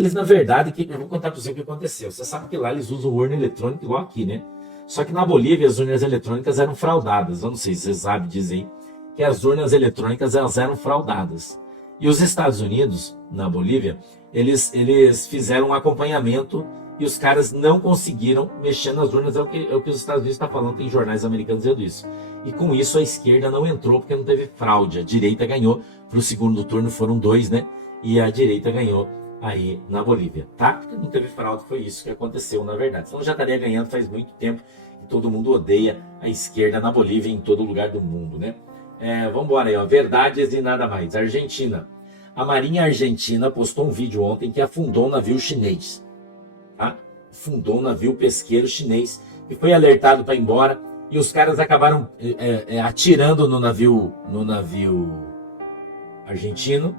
Eles, na verdade, eu vou contar para você o que aconteceu. Você sabe que lá eles usam urna eletrônica igual aqui, né? Só que na Bolívia as urnas eletrônicas eram fraudadas. Eu não sei se você sabe dizer que as urnas eletrônicas elas eram fraudadas. E os Estados Unidos, na Bolívia, eles fizeram um acompanhamento e os caras não conseguiram mexer nas urnas. É o que os Estados Unidos estão falando, tem jornais americanos dizendo isso. E com isso a esquerda não entrou porque não teve fraude. A direita ganhou. Para o segundo turno foram 2, né? E a direita ganhou aí na Bolívia, tá? Porque não teve fraude, foi isso que aconteceu, na verdade. Senão já estaria ganhando faz muito tempo e todo mundo odeia a esquerda na Bolívia e em todo lugar do mundo, né? Vamos embora aí, ó. Verdades e nada mais. Argentina. A Marinha Argentina postou um vídeo ontem que afundou um navio chinês, tá? Afundou um navio pesqueiro chinês e foi alertado para ir embora e os caras acabaram atirando no navio argentino,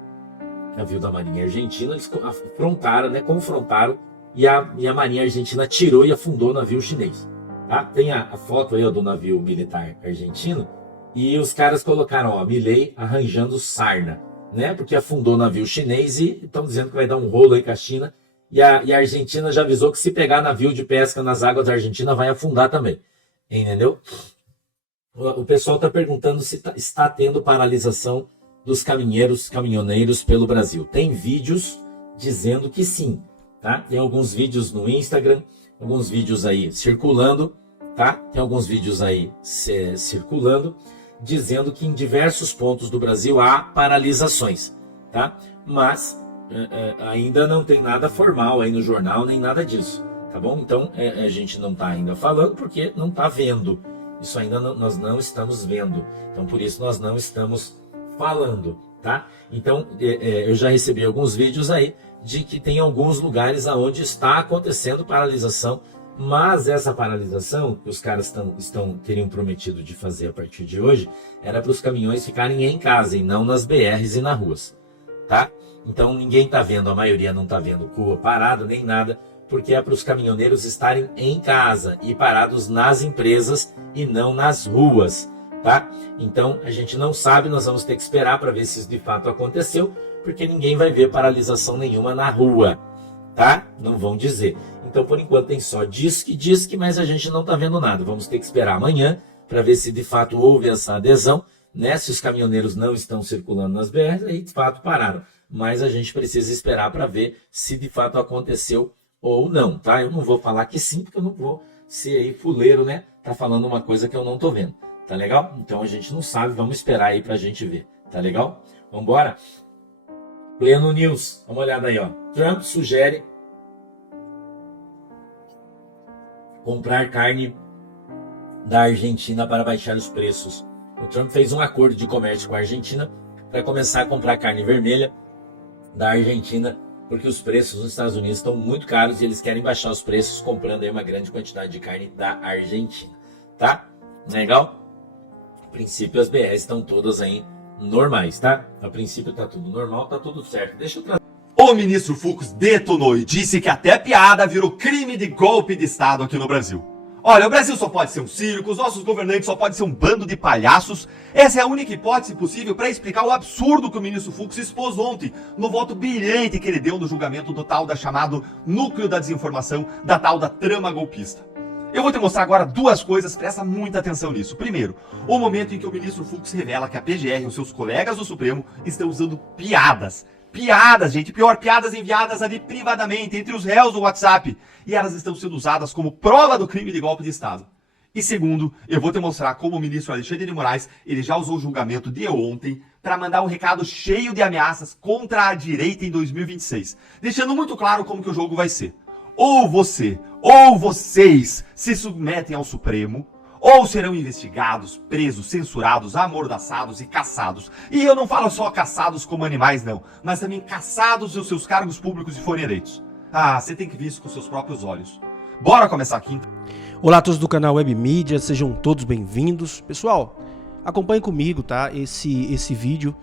navio da Marinha Argentina. Eles confrontaram e a Marinha Argentina atirou e afundou o navio chinês, tá? Tem a foto aí, ó, do navio militar argentino e os caras colocaram, ó, Milei arranjando sarna, né? Porque afundou o navio chinês e estão dizendo que vai dar um rolo aí com a China e a Argentina já avisou que se pegar navio de pesca nas águas da Argentina vai afundar também, entendeu? O pessoal está perguntando se está tendo paralisação dos caminhoneiros pelo Brasil. Tem vídeos dizendo que sim, tá? Tem alguns vídeos no Instagram, alguns vídeos aí circulando, tá? Tem alguns vídeos aí circulando, dizendo que em diversos pontos do Brasil há paralisações, tá? Mas ainda não tem nada formal aí no jornal, nem nada disso, tá bom? Então a gente não está ainda falando porque não está vendo. Isso ainda nós não estamos vendo. Então por isso nós não estamos falando, tá? Então, eu já recebi alguns vídeos aí de que tem alguns lugares onde está acontecendo paralisação, mas essa paralisação que os caras teriam prometido de fazer a partir de hoje era para os caminhões ficarem em casa e não nas BRs e nas ruas, tá? Então ninguém está vendo, a maioria não está vendo rua parada nem nada, porque é para os caminhoneiros estarem em casa e parados nas empresas e não nas ruas, tá? Então a gente não sabe, nós vamos ter que esperar para ver se isso de fato aconteceu, porque ninguém vai ver paralisação nenhuma na rua, tá? Não vão dizer. Então por enquanto tem só diz que, mas a gente não está vendo nada. Vamos ter que esperar amanhã para ver se de fato houve essa adesão, né? Se os caminhoneiros não estão circulando nas BRs, aí de fato pararam. Mas a gente precisa esperar para ver se de fato aconteceu ou não, tá? Eu não vou falar que sim, porque eu não vou ser aí fuleiro, né? Tá falando uma coisa que eu não tô vendo. Tá legal? Então a gente não sabe, vamos esperar aí pra gente ver. Tá legal? Vambora? Pleno News, dá uma olhada aí, ó. Trump sugere comprar carne da Argentina para baixar os preços. O Trump fez um acordo de comércio com a Argentina para começar a comprar carne vermelha da Argentina, porque os preços nos Estados Unidos estão muito caros e eles querem baixar os preços comprando aí uma grande quantidade de carne da Argentina. Tá? Legal? A princípio as BRs estão todas aí normais, tá? A princípio tá tudo normal, tá tudo certo. Deixa eu trazer. O ministro Fux detonou e disse que até piada virou crime de golpe de Estado aqui no Brasil. Olha, o Brasil só pode ser um circo, os nossos governantes só podem ser um bando de palhaços. Essa é a única hipótese possível para explicar o absurdo que o ministro Fux expôs ontem, no voto brilhante que ele deu no julgamento do tal da chamado núcleo da desinformação, da tal da trama golpista. Eu vou te mostrar agora duas coisas, presta muita atenção nisso. Primeiro, o momento em que o ministro Fux revela que a PGR e os seus colegas do Supremo estão usando piadas. Piadas, gente, pior, piadas enviadas ali privadamente entre os réus do WhatsApp. E elas estão sendo usadas como prova do crime de golpe de Estado. E segundo, eu vou te mostrar como o ministro Alexandre de Moraes, ele já usou o julgamento de ontem para mandar um recado cheio de ameaças contra a direita em 2026. Deixando muito claro como que o jogo vai ser. Ou você, ou vocês se submetem ao Supremo, ou serão investigados, presos, censurados, amordaçados e caçados. E eu não falo só caçados como animais, não, mas também caçados dos seus cargos públicos se forem eleitos. Ah, você tem que ver isso com seus próprios olhos. Bora começar aqui. Olá a todos do canal Web Mídia, sejam todos bem-vindos. Pessoal, acompanhe comigo, tá? Esse vídeo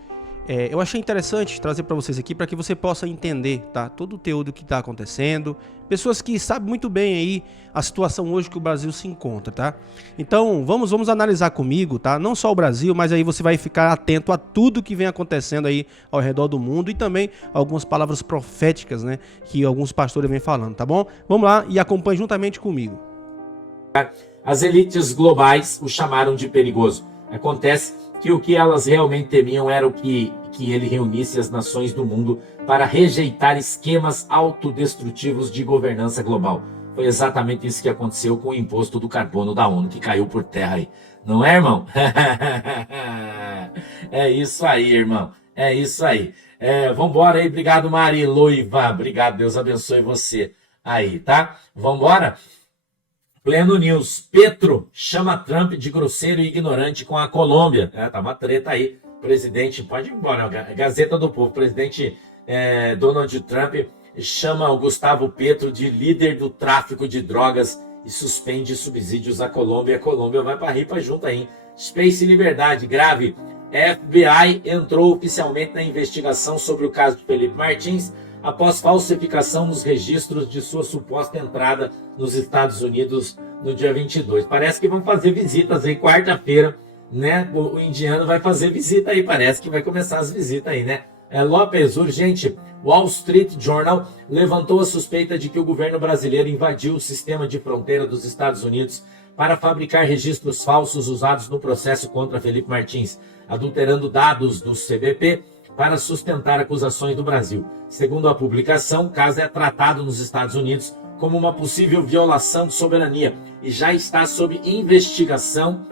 eu achei interessante trazer para vocês aqui para que você possa entender, tá? Todo o teor do que está acontecendo. Pessoas que sabem muito bem aí a situação hoje que o Brasil se encontra, tá? Então, vamos analisar comigo, tá? Não só o Brasil, mas aí você vai ficar atento a tudo que vem acontecendo aí ao redor do mundo e também algumas palavras proféticas, né? Que alguns pastores vêm falando, tá bom? Vamos lá e acompanhe juntamente comigo. As elites globais o chamaram de perigoso. Acontece que o que elas realmente temiam era que ele reunisse as nações do mundo para rejeitar esquemas autodestrutivos de governança global. Foi exatamente isso que aconteceu com o imposto do carbono da ONU, que caiu por terra aí. Não é, irmão? É isso aí, irmão. É isso aí. Vambora aí. Obrigado, Mari Loiva. Obrigado. Deus abençoe você aí, tá? Vambora? Pleno News. Petro chama Trump de grosseiro e ignorante com a Colômbia. Tá uma treta aí. Presidente, pode ir embora. Gazeta do Povo. Presidente Donald Trump chama o Gustavo Petro de líder do tráfico de drogas e suspende subsídios à Colômbia. A Colômbia vai para ripa junto aí. Space Liberdade. Grave. FBI entrou oficialmente na investigação sobre o caso de Felipe Martins após falsificação nos registros de sua suposta entrada nos Estados Unidos no dia 22. Parece que vão fazer visitas aí quarta-feira, né? O indiano vai fazer visita aí, parece que vai começar as visitas aí, né? Lopes, urgente. Wall Street Journal levantou a suspeita de que o governo brasileiro invadiu o sistema de fronteira dos Estados Unidos para fabricar registros falsos usados no processo contra Felipe Martins, adulterando dados do CBP para sustentar acusações do Brasil. Segundo a publicação, o caso é tratado nos Estados Unidos como uma possível violação de soberania e já está sob investigação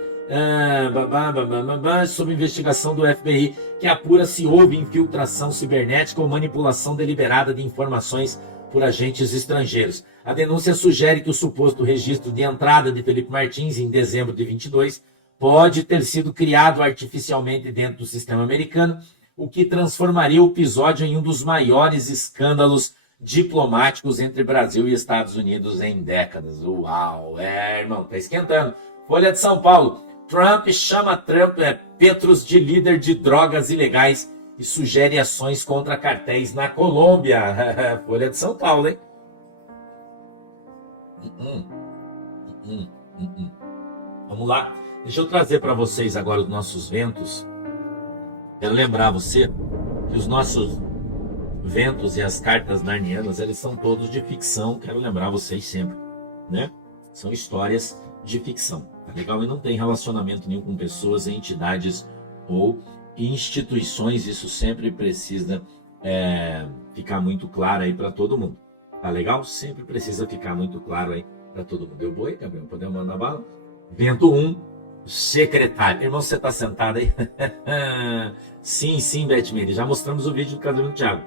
do FBI, que apura se houve infiltração cibernética ou manipulação deliberada de informações por agentes estrangeiros. A denúncia sugere que o suposto registro de entrada de Felipe Martins em dezembro de 22 pode ter sido criado artificialmente dentro do sistema americano, o que transformaria o episódio em um dos maiores escândalos diplomáticos entre Brasil e Estados Unidos em décadas. Uau, irmão, tá esquentando. Folha de São Paulo. Trump chama Petros de líder de drogas ilegais e sugere ações contra cartéis na Colômbia. Folha de São Paulo, hein? Vamos lá. Deixa eu trazer para vocês agora os nossos ventos. Quero lembrar você que os nossos ventos e as cartas narnianas, eles são todos de ficção. Quero lembrar vocês sempre, né? São histórias de ficção, tá legal? E não tem relacionamento nenhum com pessoas, entidades ou instituições. Isso sempre precisa ficar muito claro aí para todo mundo, tá legal? Sempre precisa ficar muito claro aí para todo mundo. Deu boi, Gabriel? Podemos mandar bala? Vento 1, secretário. Irmão, você tá sentado aí? Sim, Betmire. Já mostramos o vídeo do casamento do Thiago.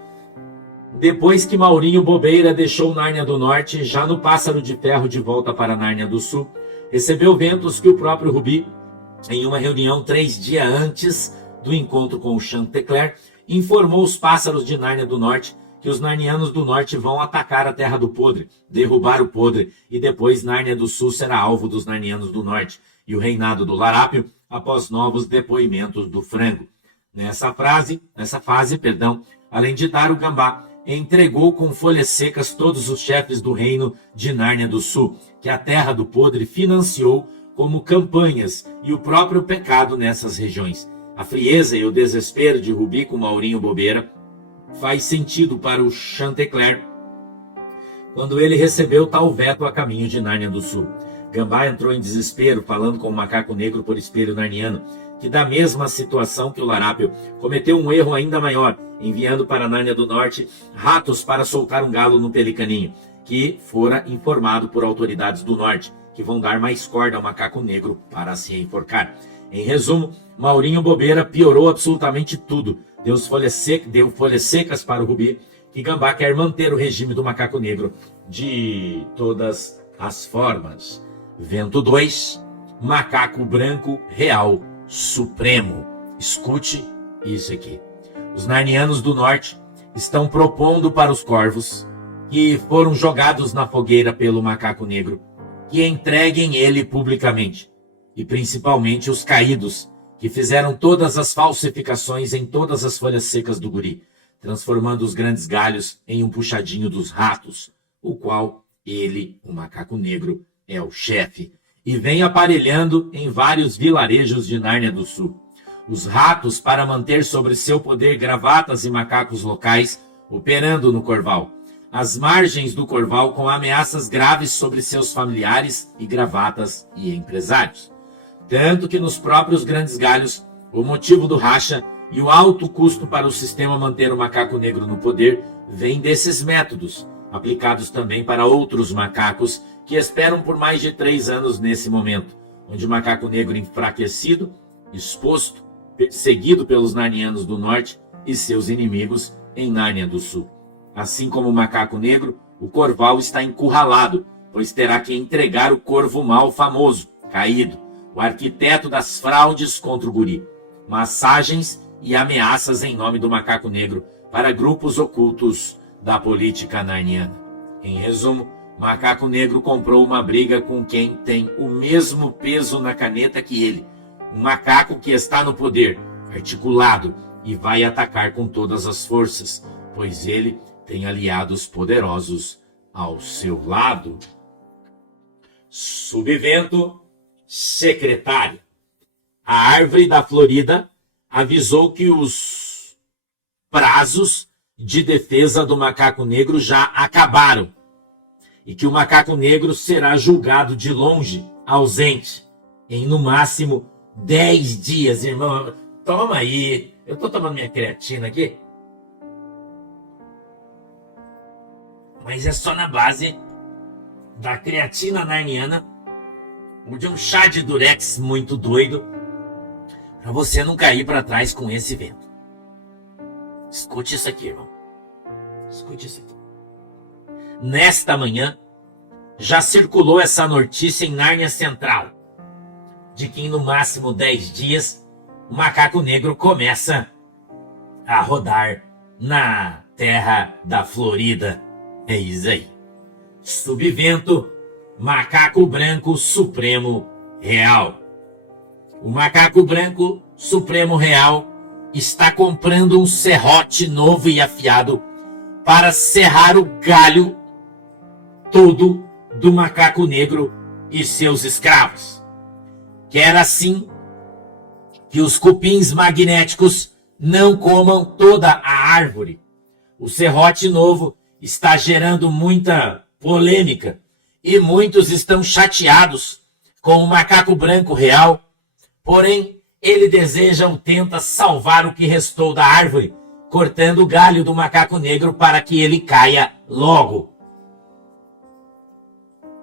Depois que Maurinho Bobeira deixou Nárnia do Norte, já no Pássaro de Ferro de volta para Nárnia do Sul, recebeu ventos que o próprio Rubi, em uma reunião 3 dias antes do encontro com o Chantecler, informou os pássaros de Nárnia do Norte que os narnianos do Norte vão atacar a Terra do Podre, derrubar o Podre, e depois Nárnia do Sul será alvo dos narnianos do Norte e o reinado do Larápio após novos depoimentos do Frango. Nessa fase, além de dar o gambá, entregou com folhas secas todos os chefes do reino de Nárnia do Sul, que a Terra do Podre financiou como campanhas, e o próprio pecado nessas regiões. A frieza e o desespero de Rubi com Maurinho Bobeira faz sentido para o Chantecler quando ele recebeu tal veto a caminho de Nárnia do Sul. Gambá entrou em desespero, falando com o macaco negro por espelho narniano, que da mesma situação que o Larápio, cometeu um erro ainda maior, enviando para Nárnia do Norte ratos para soltar um galo no pelicaninho, que fora informado por autoridades do Norte, que vão dar mais corda ao macaco negro para se enforcar. Em resumo, Maurinho Bobeira piorou absolutamente tudo. Deu folhas secas para o Rubi, que Gambá quer manter o regime do macaco negro de todas as formas. Vento 2, macaco branco real supremo. Escute isso aqui. Os narnianos do Norte estão propondo para os corvos, que foram jogados na fogueira pelo macaco negro, que entreguem ele publicamente, e principalmente os caídos, que fizeram todas as falsificações em todas as folhas secas do guri, transformando os grandes galhos em um puxadinho dos ratos, o qual ele, o macaco negro, é o chefe, e vem aparelhando em vários vilarejos de Nárnia do Sul. Os ratos, para manter sobre seu poder gravatas e macacos locais, operando no Corval, às margens do Corval com ameaças graves sobre seus familiares e gravatas e empresários. Tanto que nos próprios grandes galhos, o motivo do racha e o alto custo para o sistema manter o macaco negro no poder vem desses métodos, aplicados também para outros macacos que esperam por mais de 3 anos nesse momento, onde o macaco negro enfraquecido, exposto, perseguido pelos narnianos do norte e seus inimigos em Nárnia do Sul. Assim como o macaco negro, o Corval está encurralado, pois terá que entregar o corvo mal famoso, caído, o arquiteto das fraudes contra o guri, massagens e ameaças em nome do macaco negro para grupos ocultos da política narniana. Em resumo, Macaco Negro comprou uma briga com quem tem o mesmo peso na caneta que ele, um macaco que está no poder, articulado, e vai atacar com todas as forças, pois ele tem aliados poderosos ao seu lado. Subvento secretário. A árvore da Florida avisou que os prazos de defesa do macaco negro já acabaram e que o macaco negro será julgado de longe, ausente, em no máximo 10 dias, irmão. Toma aí, eu tô tomando minha creatina aqui, mas é só na base da creatina narniana ou de um chá de durex muito doido para você não cair para trás com esse vento. Escute isso aqui, irmão. Escute isso aqui. Nesta manhã, já circulou essa notícia em Nárnia Central, de que em no máximo 10 dias, o macaco negro começa a rodar na terra da Florida. É isso aí. Subvento, macaco branco supremo real. O macaco branco supremo real está comprando um serrote novo e afiado para serrar o galho todo do macaco negro e seus escravos. Quer assim que os cupins magnéticos não comam toda a árvore. O serrote novo está gerando muita polêmica e muitos estão chateados com o macaco branco real, porém ele deseja ou tenta salvar o que restou da árvore, cortando o galho do macaco negro para que ele caia logo.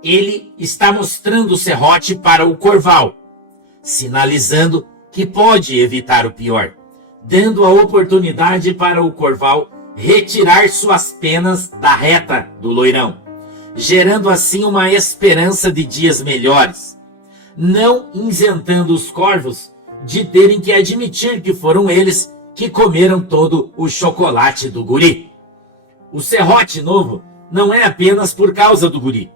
Ele está mostrando o serrote para o Corval, sinalizando que pode evitar o pior, dando a oportunidade para o Corval retirar suas penas da reta do loirão, gerando assim uma esperança de dias melhores, não isentando os corvos de terem que admitir que foram eles que comeram todo o chocolate do guri. O serrote novo não é apenas por causa do guri.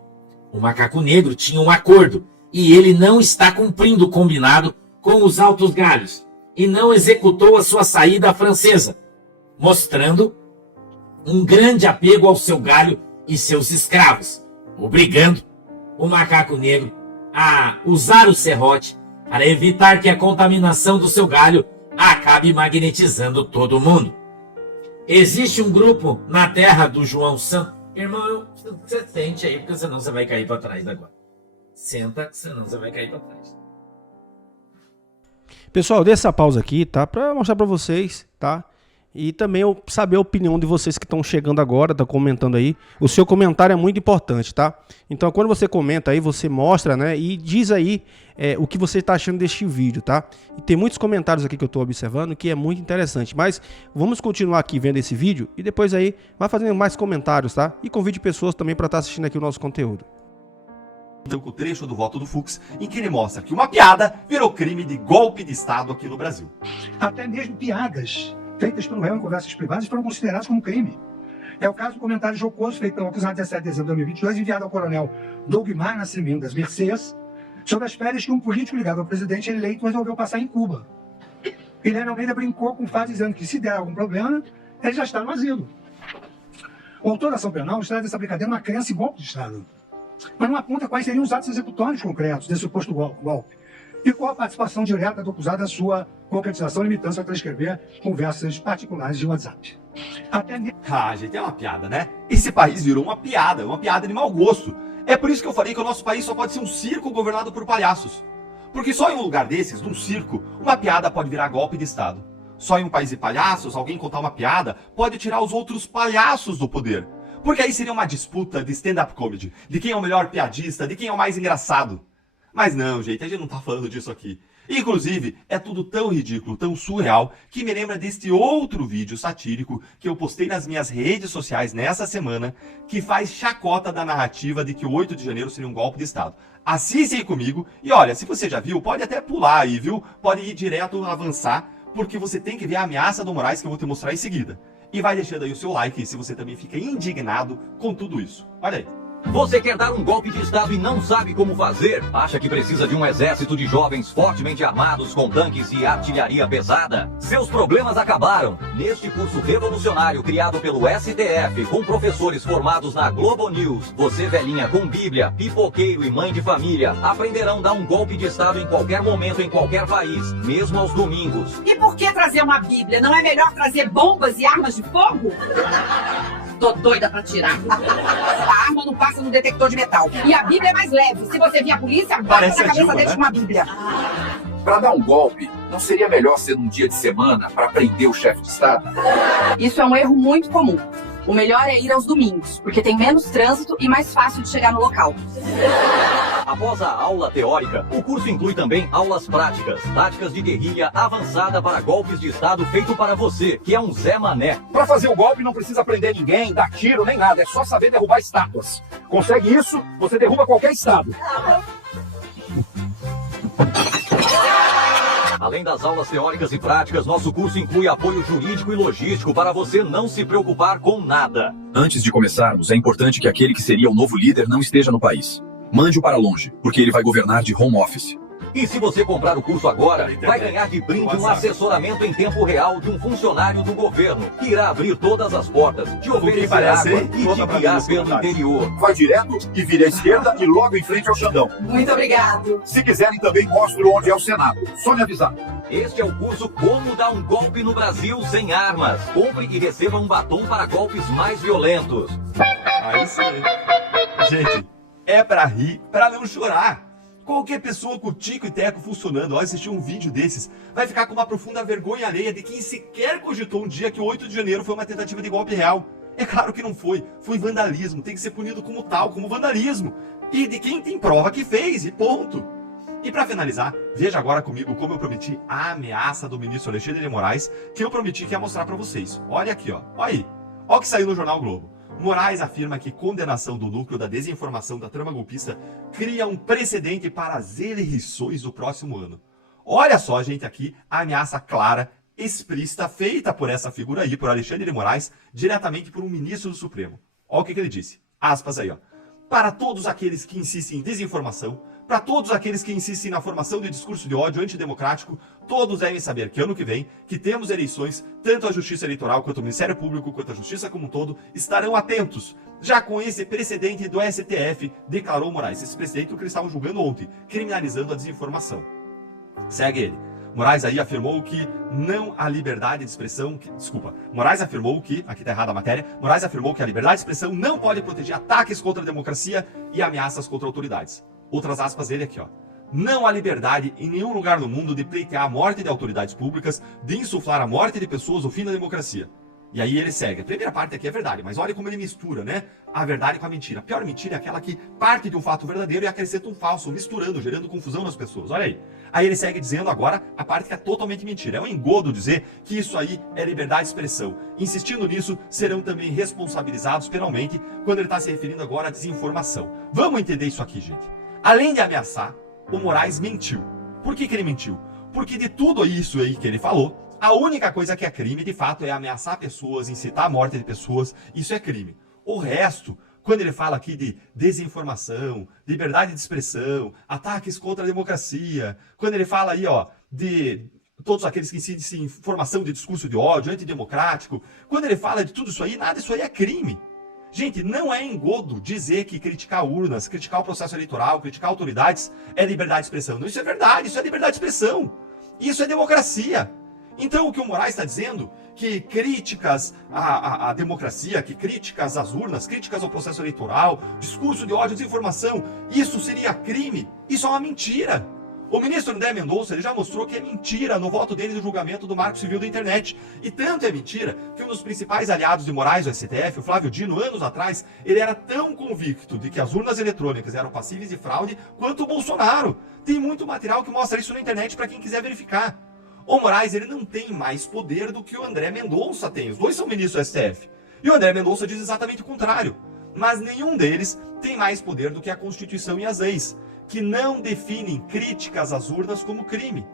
O macaco negro tinha um acordo e ele não está cumprindo o combinado com os altos galhos e não executou a sua saída francesa, mostrando um grande apego ao seu galho e seus escravos, obrigando o macaco negro a usar o serrote para evitar que a contaminação do seu galho acabe magnetizando todo mundo. Existe um grupo na terra do João Santo. Irmão, você sente aí, porque senão você vai cair para trás agora. Senta, senão você vai cair para trás. Pessoal, dei essa pausa aqui, tá? Para mostrar para vocês, tá? E também eu saber a opinião de vocês que estão chegando agora, tá comentando aí. O seu comentário é muito importante, tá? Então, quando você comenta aí, você mostra, né? E diz aí o que você está achando deste vídeo, tá? E tem muitos comentários aqui que eu estou observando que é muito interessante. Mas vamos continuar aqui vendo esse vídeo e depois aí vai fazendo mais comentários, tá? E convide pessoas também para estar assistindo aqui o nosso conteúdo. Então, com o trecho do voto do Fux, em que ele mostra que uma piada virou crime de golpe de Estado aqui no Brasil. Até mesmo piadas feitas pelo réu em conversas privadas foram consideradas como crime. É o caso do comentário jocoso feito pelo acusado 17 de dezembro de 2022, enviado ao coronel Dougmar Nascimento das Mercês, sobre as férias que um político ligado ao presidente eleito resolveu passar em Cuba. Guilherme Almeida brincou com o fato dizendo que se der algum problema, ele já está no asilo. O autor da ação penal traz dessa brincadeira uma crença em golpe de Estado, mas não aponta quais seriam os atos executórios concretos desse suposto golpe e qual a participação direta do acusado na sua concretização, limitando-se a transcrever conversas particulares de WhatsApp. Ah, gente, é uma piada, né? Esse país virou uma piada de mau gosto. É por isso que eu falei que o nosso país só pode ser um circo governado por palhaços. Porque só em um lugar desses, num circo, uma piada pode virar golpe de Estado. Só em um país de palhaços, alguém contar uma piada pode tirar os outros palhaços do poder. Porque aí seria uma disputa de stand-up comedy, de quem é o melhor piadista, de quem é o mais engraçado. Mas não, gente, a gente não tá falando disso aqui. Inclusive, é tudo tão ridículo, tão surreal, que me lembra deste outro vídeo satírico que eu postei nas minhas redes sociais nessa semana, que faz chacota da narrativa de que o 8 de janeiro seria um golpe de Estado. Assiste aí comigo e olha, se você já viu, pode até pular aí, viu? Pode ir direto, avançar, porque você tem que ver a ameaça do Moraes que eu vou te mostrar em seguida. E vai deixando aí o seu like se você também fica indignado com tudo isso. Olha aí. Você quer dar um golpe de Estado e não sabe como fazer? Acha que precisa de um exército de jovens fortemente armados com tanques e artilharia pesada? Seus problemas acabaram. Neste curso revolucionário criado pelo STF, com professores formados na Globo News, você velhinha com bíblia, pipoqueiro e mãe de família, aprenderão a dar um golpe de Estado em qualquer momento, em qualquer país, mesmo aos domingos. E por que trazer uma bíblia? Não é melhor trazer bombas e armas de fogo? Tô doida pra tirar. A arma não passa no detector de metal. E a Bíblia é mais leve. Se você vir a polícia, bota na cabeça deles com uma Bíblia. Para dar um golpe, não seria melhor ser num dia de semana para prender o chefe de Estado? Isso é um erro muito comum. O melhor é ir aos domingos, porque tem menos trânsito e mais fácil de chegar no local. Após a aula teórica, o curso inclui também aulas práticas, táticas de guerrilha avançada para golpes de Estado feito para você, que é um Zé Mané. Para fazer o golpe não precisa prender ninguém, dar tiro nem nada, é só saber derrubar estátuas. Consegue isso, você derruba qualquer estado. Além das aulas teóricas e práticas, nosso curso inclui apoio jurídico e logístico para você não se preocupar com nada. Antes de começarmos, é importante que aquele que seria o novo líder não esteja no país. Mande-o para longe, porque ele vai governar de home office. E se você comprar o curso agora, vai ganhar de brinde um assessoramento em tempo real de um funcionário do governo, que irá abrir todas as portas, te oferecer água e te guiar pelo interior. Vai direto e vire à esquerda e logo em frente ao Xandão. Muito obrigado. Se quiserem, também mostro onde é o Senado. Só me avisar. Este é o curso Como Dar um Golpe no Brasil Sem Armas. Compre e receba um batom para golpes mais violentos. Aí sim. Gente, é pra rir, pra não chorar. Qualquer pessoa com tico e teco funcionando ao assistir um vídeo desses vai ficar com uma profunda vergonha alheia de quem sequer cogitou um dia que o 8 de janeiro foi uma tentativa de golpe real. É claro que não foi. Foi vandalismo. Tem que ser punido como tal, como vandalismo. E de quem tem prova que fez, e ponto. E para finalizar, veja agora comigo como eu prometi a ameaça do ministro Alexandre de Moraes, que eu prometi que ia mostrar para vocês. Olha aqui, ó. Olha aí. Olha o que saiu no Jornal Globo. Moraes afirma que condenação do núcleo da desinformação da trama golpista cria um precedente para as eleições do próximo ano. Olha só, gente, aqui a ameaça clara, explícita, feita por essa figura aí, por Alexandre de Moraes, diretamente por um ministro do Supremo. Olha o que ele disse. Aspas aí, ó. Para todos aqueles que insistem em desinformação, para todos aqueles que insistem na formação de discurso de ódio antidemocrático, todos devem saber que ano que vem, que temos eleições, tanto a Justiça Eleitoral quanto o Ministério Público, quanto a Justiça como um todo, estarão atentos. Já com esse precedente do STF, declarou Moraes. Esse precedente que eles estavam julgando ontem, criminalizando a desinformação. Segue ele. Moraes aí afirmou que não há liberdade de expressão... Moraes afirmou que... Aqui tá errada a matéria. Moraes afirmou que a liberdade de expressão não pode proteger ataques contra a democracia e ameaças contra autoridades. Outras aspas dele aqui, ó. Não há liberdade em nenhum lugar no mundo de pleitear a morte de autoridades públicas, de insuflar a morte de pessoas ou fim da democracia. E aí ele segue. A primeira parte aqui é verdade, mas olha como ele mistura, né? A verdade com a mentira. A pior mentira é aquela que parte de um fato verdadeiro e acrescenta um falso, misturando, gerando confusão nas pessoas. Olha aí. Aí ele segue dizendo agora a parte que é totalmente mentira. É um engodo dizer que isso aí é liberdade de expressão. Insistindo nisso, serão também responsabilizados penalmente quando ele está se referindo agora à desinformação. Vamos entender isso aqui, gente. Além de ameaçar, o Moraes mentiu. Por que ele mentiu? Porque de tudo isso aí que ele falou, a única coisa que é crime, de fato, é ameaçar pessoas, incitar a morte de pessoas. Isso é crime. O resto, quando ele fala aqui de desinformação, liberdade de expressão, ataques contra a democracia, quando ele fala aí, ó, de todos aqueles que incidem em formação de discurso de ódio, antidemocrático, quando ele fala de tudo isso aí, nada disso aí é crime. Gente, não é engodo dizer que criticar urnas, criticar o processo eleitoral, criticar autoridades é liberdade de expressão. Não, isso é verdade, isso é liberdade de expressão. Isso é democracia. Então o que o Moraes está dizendo, que críticas à democracia, que críticas às urnas, críticas ao processo eleitoral, discurso de ódio, desinformação, isso seria crime, isso é uma mentira. O ministro André Mendonça ele já mostrou que é mentira no voto dele no julgamento do Marco Civil da Internet. E tanto é mentira que um dos principais aliados de Moraes do STF, o Flávio Dino, anos atrás, ele era tão convicto de que as urnas eletrônicas eram passíveis de fraude quanto o Bolsonaro. Tem muito material que mostra isso na internet para quem quiser verificar. O Moraes ele não tem mais poder do que o André Mendonça tem. Os dois são ministros do STF. E o André Mendonça diz exatamente o contrário. Mas nenhum deles tem mais poder do que a Constituição e as leis, que não definem críticas às urnas como crime.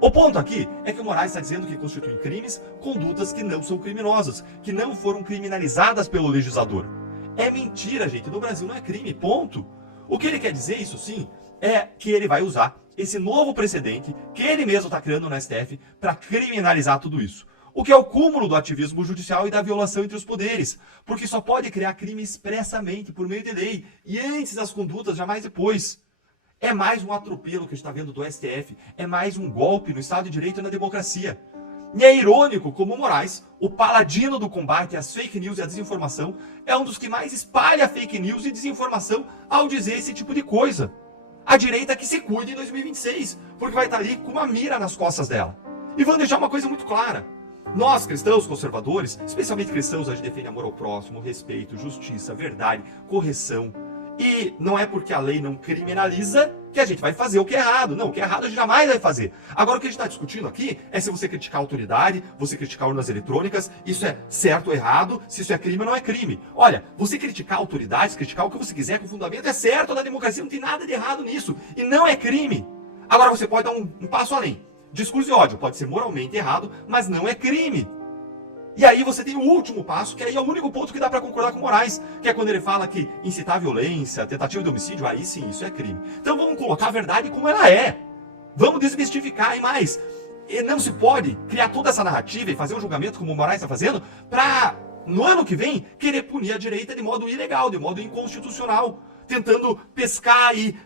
O ponto aqui é que o Moraes está dizendo que constituem crimes condutas que não são criminosas, que não foram criminalizadas pelo legislador. É mentira, gente. No Brasil não é crime, ponto. O que ele quer dizer, isso sim, é que ele vai usar esse novo precedente que ele mesmo está criando no STF para criminalizar tudo isso. O que é o cúmulo do ativismo judicial e da violação entre os poderes, porque só pode criar crime expressamente por meio de lei, e antes das condutas, jamais depois. É mais um atropelo que a gente está vendo do STF, é mais um golpe no Estado de Direito e na democracia. E é irônico como o Moraes, o paladino do combate às fake news e à desinformação, é um dos que mais espalha fake news e desinformação ao dizer esse tipo de coisa. A direita que se cuide em 2026, porque vai estar ali com uma mira nas costas dela. E vamos deixar uma coisa muito clara. Nós, cristãos conservadores, especialmente cristãos, a gente defende amor ao próximo, respeito, justiça, verdade, correção. E não é porque a lei não criminaliza que a gente vai fazer o que é errado. Não, o que é errado a gente jamais vai fazer. Agora o que a gente está discutindo aqui é se você criticar a autoridade, você criticar urnas eletrônicas, isso é certo ou errado, se isso é crime ou não é crime. Olha, você criticar autoridades, criticar o que você quiser com fundamento é certo na democracia, não tem nada de errado nisso. E não é crime. Agora você pode dar um passo além. Discurso de ódio pode ser moralmente errado, mas não é crime. E aí você tem o último passo, que aí é o único ponto que dá para concordar com o Moraes, que é quando ele fala que incitar a violência, tentativa de homicídio, aí sim, isso é crime. Então vamos colocar a verdade como ela é. Vamos desmistificar e mais. E não se pode criar toda essa narrativa e fazer um julgamento como o Moraes está fazendo para, no ano que vem, querer punir a direita de modo ilegal, de modo inconstitucional, tentando pescar e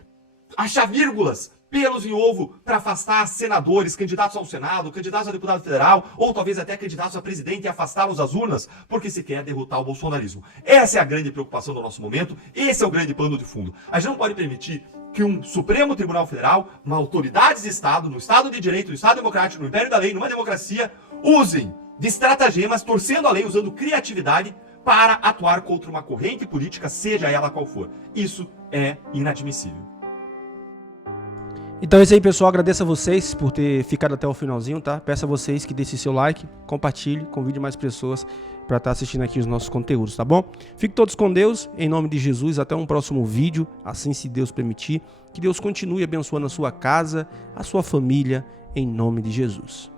achar vírgulas, pelos em ovo para afastar senadores, candidatos ao Senado, candidatos a deputado federal, ou talvez até candidatos a presidente e afastá-los das urnas, porque se quer derrotar o bolsonarismo. Essa é a grande preocupação do nosso momento, esse é o grande pano de fundo. A gente não pode permitir que um Supremo Tribunal Federal, uma autoridade de Estado, no Estado de Direito, no Estado democrático, no império da lei, numa democracia, usem de estratagemas, torcendo a lei, usando criatividade, para atuar contra uma corrente política, seja ela qual for. Isso é inadmissível. Então é isso aí, pessoal. Agradeço a vocês por ter ficado até o finalzinho, tá? Peço a vocês que deixem seu like, compartilhe, convide mais pessoas para estar assistindo aqui os nossos conteúdos, tá bom? Fiquem todos com Deus, em nome de Jesus. Até um próximo vídeo, assim se Deus permitir. Que Deus continue abençoando a sua casa, a sua família, em nome de Jesus.